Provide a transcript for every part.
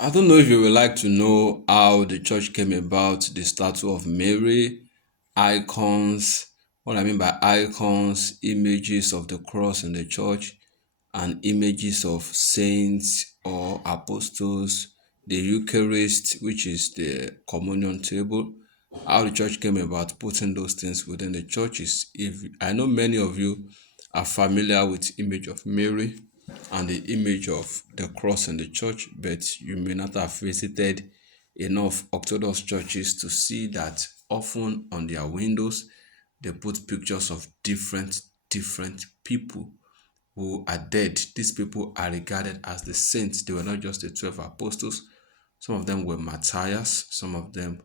I don't know if you would like to know how the church came about, the statue of Mary, icons. What I mean by icons, images of the cross in the church, and images of saints or apostles, the Eucharist, which is the communion table. How the church came about putting those things within the churches. If I know many of you are familiar with image of Mary and the image of the cross in the church, but you may not have visited enough Orthodox churches to see that often on their windows they put pictures of different people who are dead. These people are regarded as the saints. They were not just the 12 apostles. Some of them were martyrs. Some of them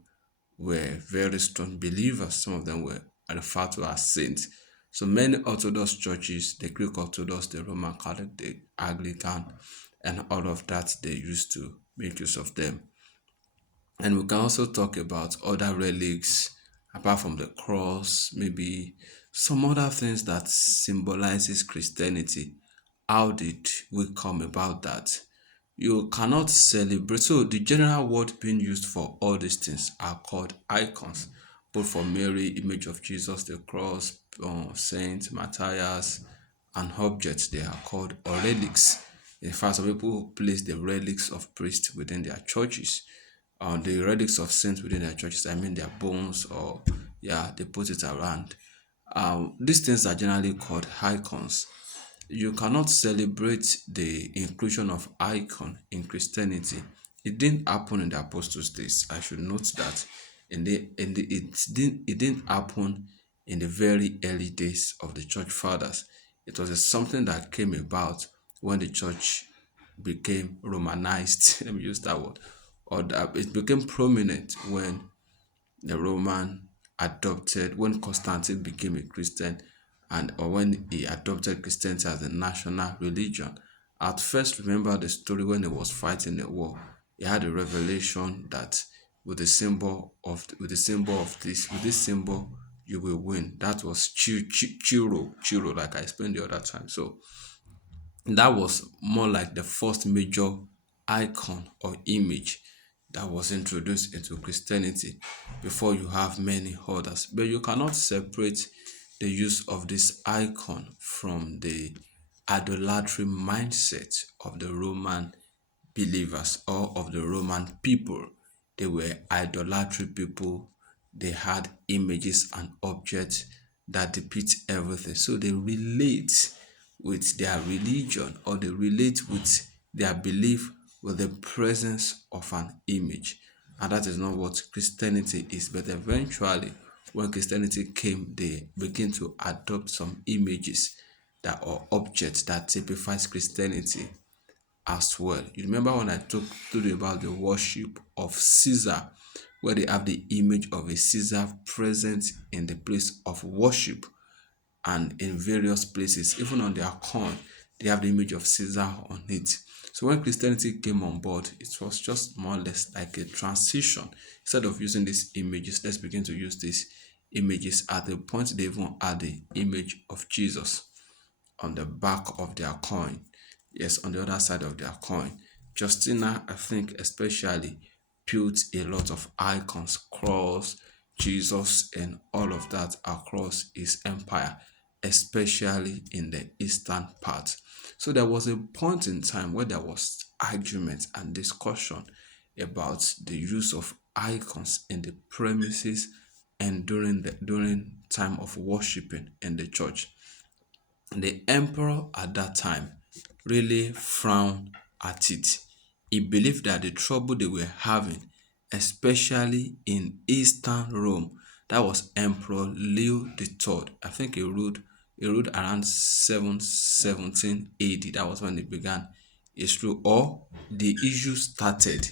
were very strong believers. Some of them were referred to as saints. So many Orthodox churches, the Greek Orthodox, the Roman Catholic, the Anglican, and all of that, they used to make use of them. And we can also talk about other relics apart from the cross, maybe some other things that symbolizes Christianity. How did we come about that? You cannot celebrate. So the general word being used for all these things are called icons. Both for Mary, image of Jesus, the cross, Saint Matthias, and objects, they are called or relics. In fact, some people place the relics of priests within their churches, the relics of saints within their churches. I mean, their bones, or yeah, they put it around. These things are generally called icons. You cannot celebrate the inclusion of icon in Christianity. It didn't happen in the apostles' days. I should note that it didn't happen in the very early days of the church fathers. It was something that came about when the church became Romanized. Let me use that word. Or that it became prominent when the Roman adopted, when Constantine became a Christian, and or when he adopted Christianity as a national religion. At first, remember the story when he was fighting a war. He had a revelation that with this symbol you will win. That was Chiro, like I explained the other time. So that was more like the first major icon or image that was introduced into Christianity before you have many others. But you cannot separate the use of this icon from the idolatry mindset of the Roman believers or of the Roman people. They were idolatry people. They had images and objects that depict everything. So they relate with their religion, or they relate with their belief with the presence of an image. And that is not what Christianity is. But eventually, when Christianity came, they began to adopt some images that or objects that typifies Christianity as well. You remember when I told you about the worship of Caesar, where they have the image of a Caesar present in the place of worship, and in various places, even on their coin, they have the image of Caesar on it. So when Christianity came on board, it was just more or less like a transition. Instead of using these images, let's begin to use these images. At the point they even had the image of Jesus on the back of their coin. Yes, on the other side of their coin. Justina, I think especially, built a lot of icons, cross, Jesus, and all of that across his empire, especially in the eastern part. So there was a point in time where there was argument and discussion about the use of icons in the premises and during time of worshiping in the church. The emperor at that time really frowned at it. He believed that the trouble they were having, especially in Eastern Rome, that was Emperor Leo the Third. I think he ruled around 717 AD. That was when he began his rule. Or the issue started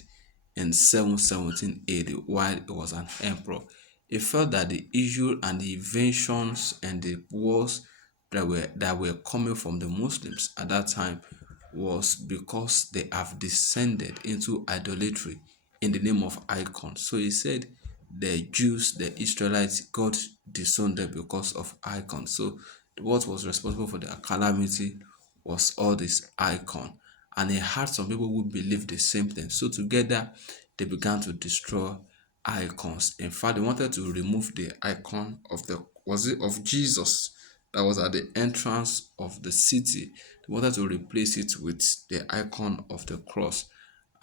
in 717 AD while he was an emperor. He felt that the issue and the inventions and the wars that were coming from the Muslims at that time was because they have descended into idolatry in the name of icons. So he said the Jews, the Israelites, God disowned them because of icons. So what was responsible for their calamity was all this icon. and he had some people who believed the same thing. So together, they began to destroy icons. In fact, they wanted to remove the icon of the was it of Jesus that was at the entrance of the city. They wanted to replace it with the icon of the cross,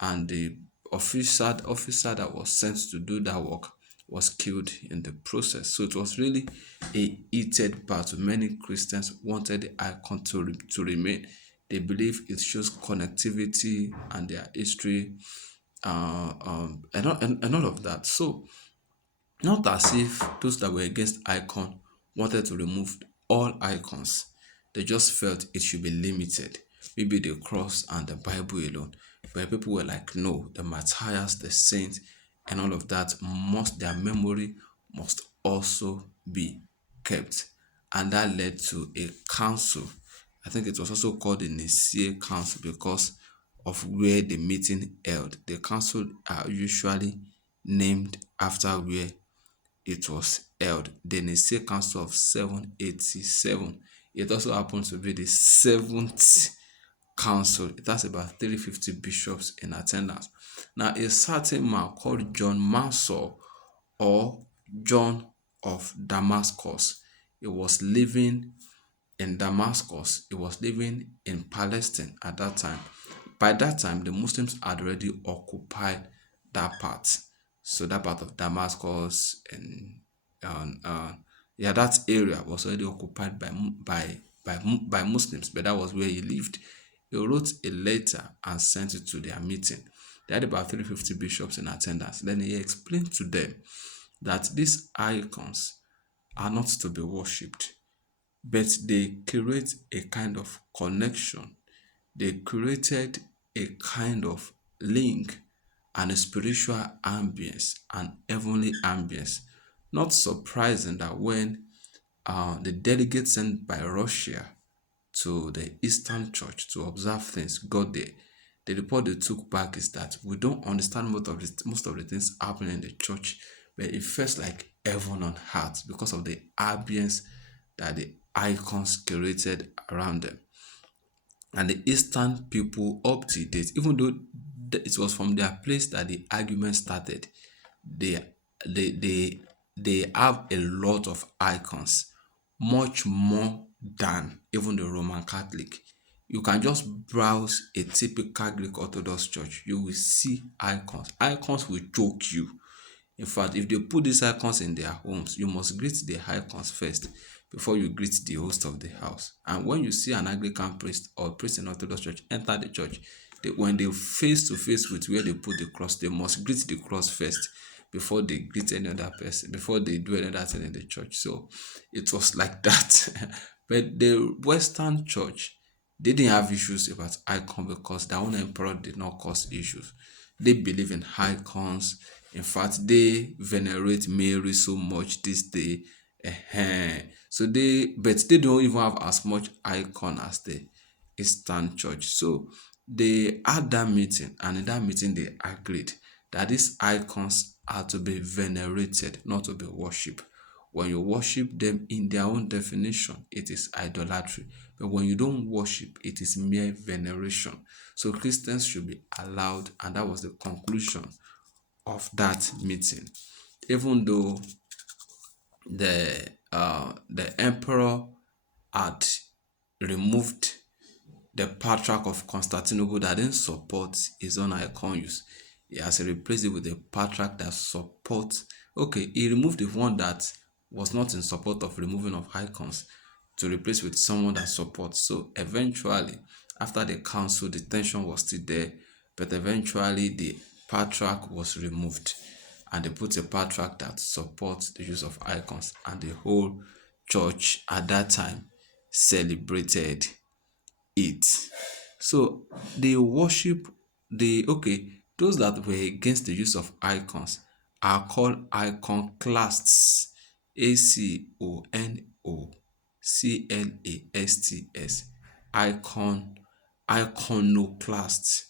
and the officer that was sent to do that work was killed in the process. So it was really a heated battle. Many Christians wanted the icon to remain. They believe it shows connectivity and their history, and all of that. So not as if those that were against icon wanted to remove all icons. They just felt it should be limited. Maybe the cross and the Bible alone. But people were like, no, the martyrs, the saints, and all of that their memory must also be kept. And that led to a council. I think it was also called the Nicaea Council because of where the meeting held. The council are usually named after where it was held. The Nicaea Council of 787. It also happens to be the seventh council. It has about 350 bishops in attendance. Now, a certain man called John Mansor or John of Damascus, he was living in Damascus. He was living in Palestine at that time. By that time, the Muslims had already occupied that part. So that part of Damascus and yeah, that area was already occupied by Muslims, but that was where he lived. He wrote a letter and sent it to their meeting. They had about 350 bishops in attendance. Then he explained to them that these icons are not to be worshipped, but they create a kind of connection. They created a kind of link and a spiritual ambience, an heavenly ambience. Not surprising that when the delegates sent by Russia to the Eastern Church to observe things got there, the report they took back is that we don't understand most of the things happening in the church, but it feels like heaven on earth because of the ambience that the icons created around them. And the Eastern people up to date, even though it was from their place that the argument started, they they they they have a lot of icons, much more than even the Roman Catholic. You can just browse a typical Greek Orthodox church, you will see icons. Icons will choke you. In fact, if they put these icons in their homes, you must greet the icons first before you greet the host of the house. And when you see an Anglican priest or priest in Orthodox church enter the church, when they face to face with where they put the cross, they must greet the cross first before they greet any other person, before they do any other thing in the church. So it was like that. But the Western church, they didn't have issues about icon because their own emperor did not cause issues. They believe in icons. In fact, they venerate Mary so much this day. So but they don't even have as much icon as the Eastern Church. So they had that meeting, and in that meeting, they agreed that these icons are to be venerated, not to be worshipped. When you worship them in their own definition, it is idolatry. But when you don't worship, it is mere veneration. So Christians should be allowed, and that was the conclusion of that meeting. Even though the emperor had removed the patriarch of Constantinople that didn't support his own icon use. He has replaced it with a patriarch that supports. Okay, he removed the one that was not in support of removing of icons to replace with someone that supports. So eventually, after the council, the tension was still there, but eventually the patriarch was removed, and they put a patriarch that supports the use of icons, and the whole church at that time celebrated it. So they worship those that were against the use of icons are called iconoclasts. Iconoclasts. Iconoclasts.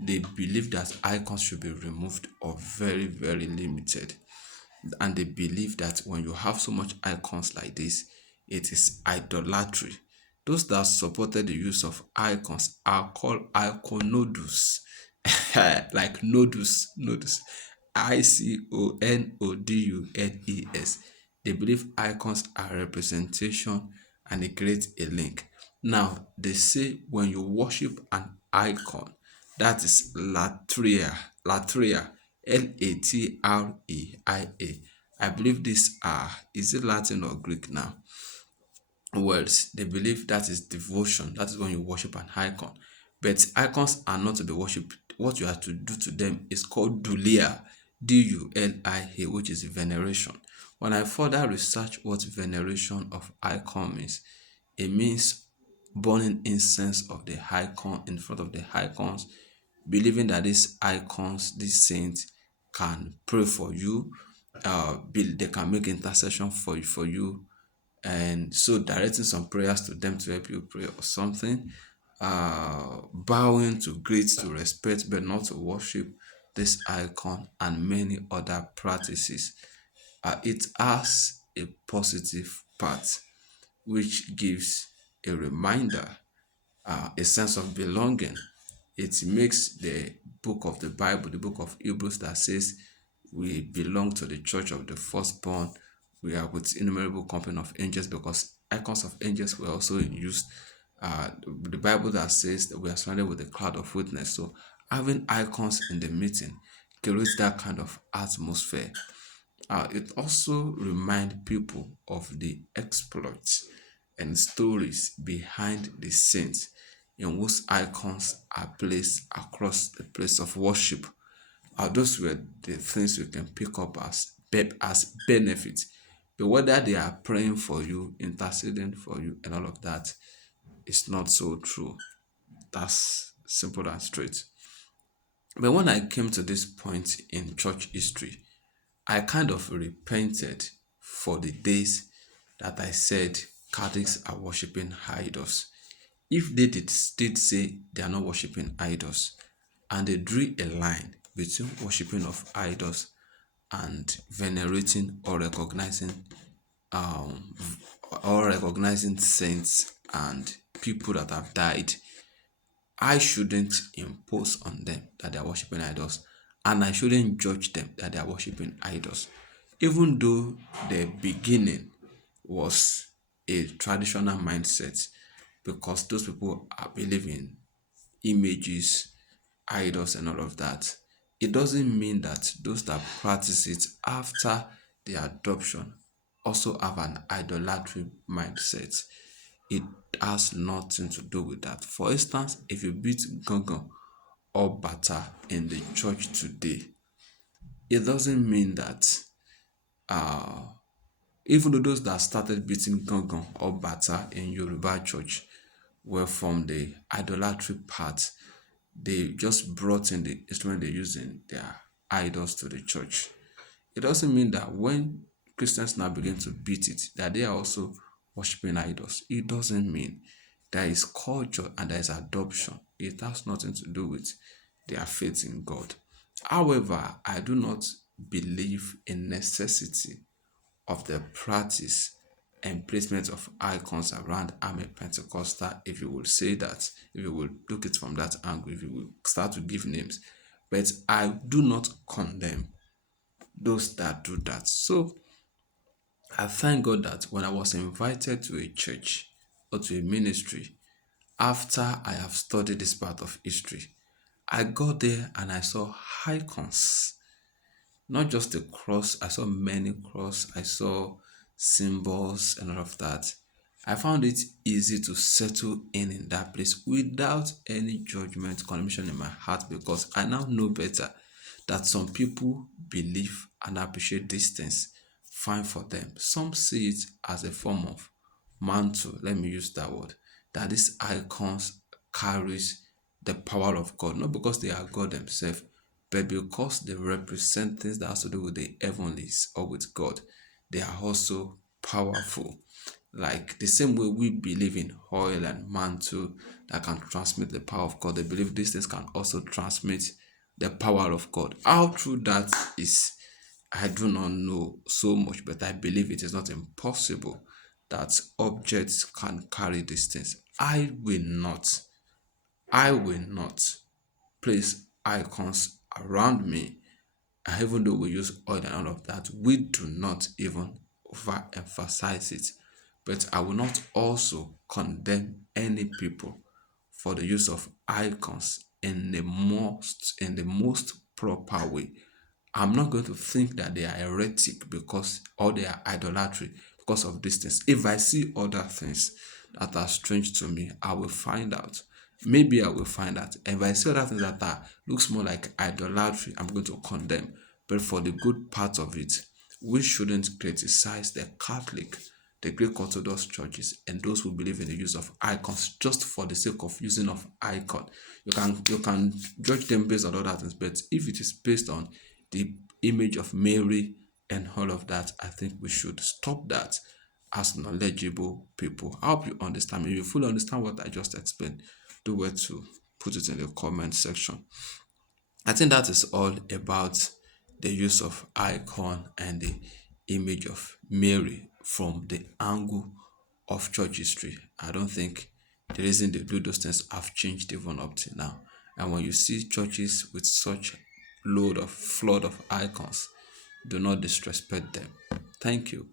They believe that icons should be removed or very, very limited. And they believe that when you have so much icons like this, it is idolatry. Those that supported the use of icons are called iconodus, like nodus, iconodus. They believe icons are representation and they create a link. Now, they say when you worship an icon, that is latria, Latreia. I believe these are, is it Latin or Greek now? Words. They believe that is devotion. That is when you worship an icon. But icons are not to be worshipped. What you have to do to them is called dulia, Dulia, which is veneration. When I further research what veneration of icon means, it means burning incense of the icon in front of the icons, believing that these icons, these saints, can pray for you, they can make intercession for you, and so directing some prayers to them to help you pray or something, bowing to greet, to respect, but not to worship this icon, and many other practices. It has a positive part, which gives a reminder, a sense of belonging. It makes the book of the Bible, the book of Hebrews, that says we belong to the church of the firstborn. We are with innumerable company of angels, because icons of angels were also used. The Bible that says that we are surrounded with a cloud of witness. So having icons in the meeting creates that kind of atmosphere. It also reminds people of the exploits and stories behind the saints in whose icons are placed across the place of worship. Those were the things we can pick up as benefits. But whether they are praying for you, interceding for you, and all of that is not so true. That's simple and straight. But when I came to this point in church history, I kind of repented for the days that I said Catholics are worshiping idols. If they did say they are not worshiping idols, and they drew a line between worshiping of idols and venerating um or recognizing saints and people that have died, I shouldn't impose on them that they are worshiping idols, and I shouldn't judge them that they are worshiping idols. Even though the beginning was a traditional mindset, because those people are believing images, idols, and all of that, it doesn't mean that those that practice it after the adoption also have an idolatry mindset. It has nothing to do with that. For instance, if you beat Gangan or Bata in the church today, it doesn't mean that, uh, even though those that started beating Gangan or Bata in Yoruba church were from the idolatry part, they just brought in the instrument they use in their idols to the church. It doesn't mean that when Christians now begin to beat it, that they are also worshiping idols. It doesn't mean. There is culture and there is adoption. It has nothing to do with their faith in God. However, I do not believe in necessity of the practice and placement of icons around. I'm a Pentecostal, if you will say that, if you will look it from that angle, if you will start to give names. But I do not condemn those that do that. So I thank God that when I was invited to a church or to a ministry, after I have studied this part of history, I got there and I saw icons. Not just the cross, I saw many cross, I saw symbols and all of that. I found it easy to settle in that place without any judgment, condemnation in my heart, because I now know better that some people believe and appreciate these things. Fine for them. Some see it as a form of mantle, let me use that word, that these icons carries the power of God, not because they are God themselves, but because they represent things that has to do with the heavenlies or with God. They are also powerful. Like the same way we believe in oil and mantle that can transmit the power of God, they believe these things can also transmit the power of God. How true that is, I do not know so much, but I believe it is not impossible that objects can carry these things. I will not place icons around me. And even though we use oil and all of that, we do not even overemphasize it. But I will not also condemn any people for the use of icons in the most proper way. I'm not going to think that they are heretic because or they are idolatry because of these things. If I see other things that are strange to me, I will find out. Maybe I will find out. If I see other things that are looks more like idolatry, I'm going to condemn. But for the good part of it, we shouldn't criticize the Catholic, the Greek Orthodox churches, and those who believe in the use of icons just for the sake of using of icon. You can judge them based on other things, but if it is based on the image of Mary and all of that, I think we should stop that as knowledgeable people. I hope you understand me. If you fully understand what I just explained, do well to put it in the comment section. I think that is all about the use of icon and the image of Mary from the angle of church history. I don't think the reason they do those things have changed even up to now. And when you see churches with such flood of icons, do not disrespect them. Thank you.